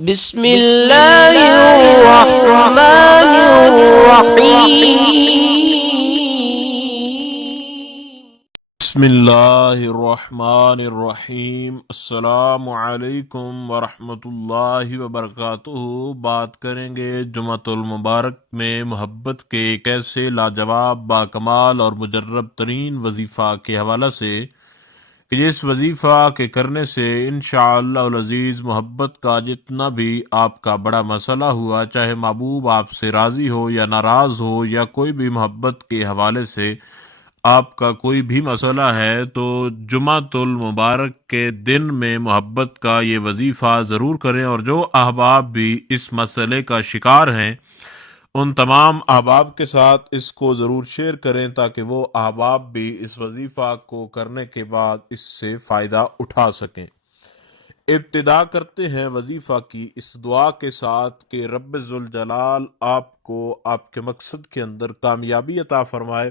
بسم اللہ الرحمن الرحیم۔ بسم اللہ الرحمن الرحیم۔ السلام علیکم ورحمۃ اللہ وبرکاتہ۔ بات کریں گے جمعۃ المبارک میں محبت کے ایک ایسے لاجواب، باکمال اور مجرب ترین وظیفہ کے حوالہ سے کہ جس وظیفہ کے کرنے سے انشاءاللہ العزیز محبت کا جتنا بھی آپ کا بڑا مسئلہ ہوا، چاہے محبوب آپ سے راضی ہو یا ناراض ہو، یا کوئی بھی محبت کے حوالے سے آپ کا کوئی بھی مسئلہ ہے، تو جمعۃ المبارک کے دن میں محبت کا یہ وظیفہ ضرور کریں۔ اور جو احباب بھی اس مسئلے کا شکار ہیں، ان تمام احباب کے ساتھ اس کو ضرور شیئر کریں تاکہ وہ احباب بھی اس وظیفہ کو کرنے کے بعد اس سے فائدہ اٹھا سکیں۔ ابتدا کرتے ہیں وظیفہ کی اس دعا کے ساتھ کہ رب ذوالجلال آپ کو آپ کے مقصد کے اندر کامیابی عطا فرمائے،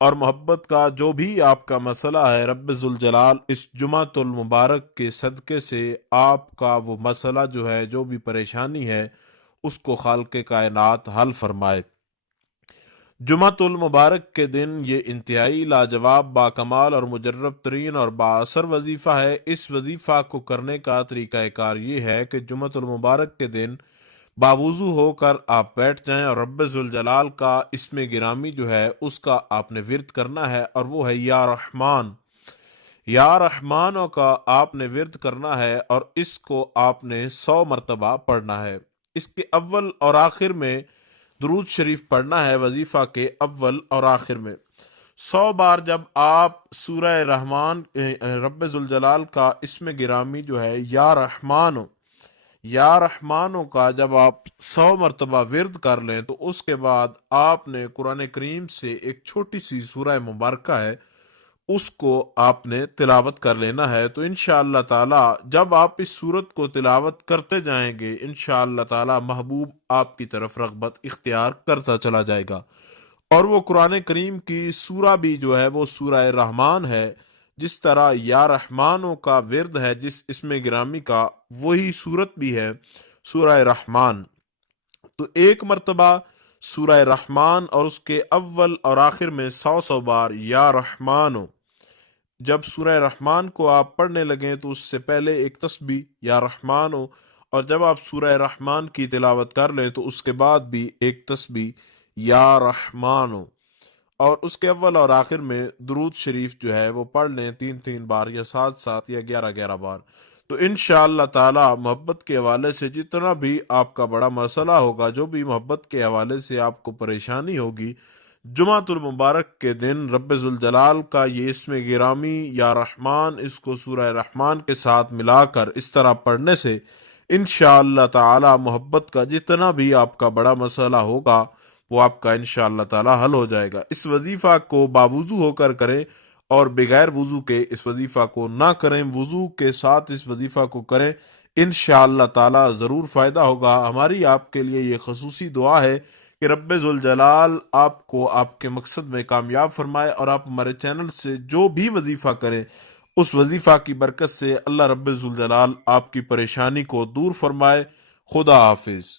اور محبت کا جو بھی آپ کا مسئلہ ہے، رب ذوالجلال اس جمعۃ المبارک کے صدقے سے آپ کا وہ مسئلہ جو ہے، جو بھی پریشانی ہے، اس کو خالق کائنات حل فرمائے۔ جمعۃ المبارک کے دن یہ انتہائی لاجواب، باکمال اور مجرب ترین اور بااثر وظیفہ ہے۔ اس وظیفہ کو کرنے کا طریقہ کار یہ ہے کہ جمعۃ المبارک کے دن باوضو ہو کر آپ بیٹھ جائیں، اور رب ذوالجلال کا اسم گرامی جو ہے اس کا آپ نے ورد کرنا ہے، اور وہ ہے یا رحمان۔ یا رحمانوں کا آپ نے ورد کرنا ہے، اور اس کو آپ نے 100 مرتبہ پڑھنا ہے۔ اس کے اول اور آخر میں درود شریف پڑھنا ہے۔ وظیفہ کے اول اور آخر میں 100 بار جب آپ سورہ رحمان، رب ذوالجلال کا اسم گرامی جو ہے یا رحمانوں کا جب آپ 100 مرتبہ ورد کر لیں، تو اس کے بعد آپ نے قرآن کریم سے ایک چھوٹی سی سورہ مبارکہ ہے، اس کو آپ نے تلاوت کر لینا ہے۔ تو انشاءاللہ تعالی جب آپ اس سورت کو تلاوت کرتے جائیں گے، انشاءاللہ تعالی محبوب آپ کی طرف رغبت اختیار کرتا چلا جائے گا۔ اور وہ قرآن کریم کی سورہ بھی جو ہے وہ سورہ رحمان ہے، جس طرح یا رحمانوں کا ورد ہے جس اسم گرامی کا، وہی سورت بھی ہے سورہ رحمان۔ تو ایک مرتبہ سورہ رحمان اور اس کے اول اور آخر میں 100 بار یا رحمانو۔ جب سورہ رحمان کو آپ پڑھنے لگیں تو اس سے پہلے ایک تسبیح یا رحمان ہو، اور جب آپ سورہ رحمان کی تلاوت کر لیں تو اس کے بعد بھی ایک تسبیح یا رحمان ہو، اور اس کے اول اور آخر میں درود شریف جو ہے وہ پڑھ لیں 3 بار یا 7 یا 11 بار۔ تو انشاءاللہ تعالی محبت کے حوالے سے جتنا بھی آپ کا بڑا مسئلہ ہوگا، جو بھی محبت کے حوالے سے آپ کو پریشانی ہوگی، جمعۃ المبارک کے دن رب ذوالجلال کا یہ اسم گرامی یا رحمان، اس کو سورہ رحمان کے ساتھ ملا کر اس طرح پڑھنے سے انشاءاللہ تعالی محبت کا جتنا بھی آپ کا بڑا مسئلہ ہوگا، وہ آپ کا انشاءاللہ تعالی حل ہو جائے گا۔ اس وظیفہ کو باوضو ہو کر کریں، اور بغیر وضو کے اس وظیفہ کو نہ کریں، وضو کے ساتھ اس وظیفہ کو کریں، انشاءاللہ تعالی ضرور فائدہ ہوگا۔ ہماری آپ کے لیے یہ خصوصی دعا ہے کہ رب ذوالجلال آپ کو آپ کے مقصد میں کامیاب فرمائے، اور آپ ہمارے چینل سے جو بھی وظیفہ کریں، اس وظیفہ کی برکت سے اللہ رب ذوالجلال آپ کی پریشانی کو دور فرمائے۔ خدا حافظ۔